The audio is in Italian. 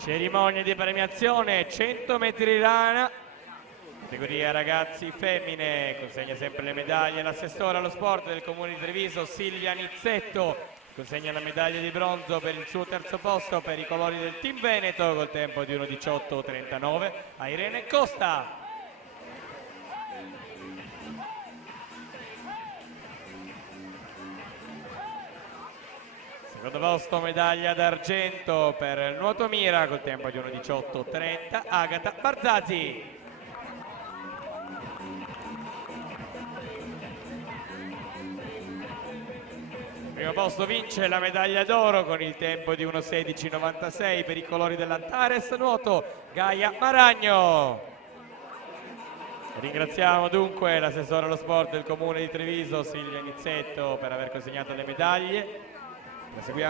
Cerimonia di premiazione, 100 metri rana, categoria ragazzi femmine, consegna sempre le medaglie l'assessore allo sport del comune di Treviso Silvia Nizzetto, consegna la medaglia di bronzo per il suo terzo posto per i colori del team Veneto col tempo di 1:18:39 a Irene Costa. Secondo posto medaglia d'argento per il nuoto mira col tempo di 1:18:30 Agata Barzazzi. Primo posto vince la medaglia d'oro con il tempo di 1:16:96 per i colori dell'Antares nuoto Gaia Maragno. Ringraziamo dunque l'assessore allo sport del comune di Treviso Silvia Nizzetto per aver consegnato le medaglie. Proseguiamo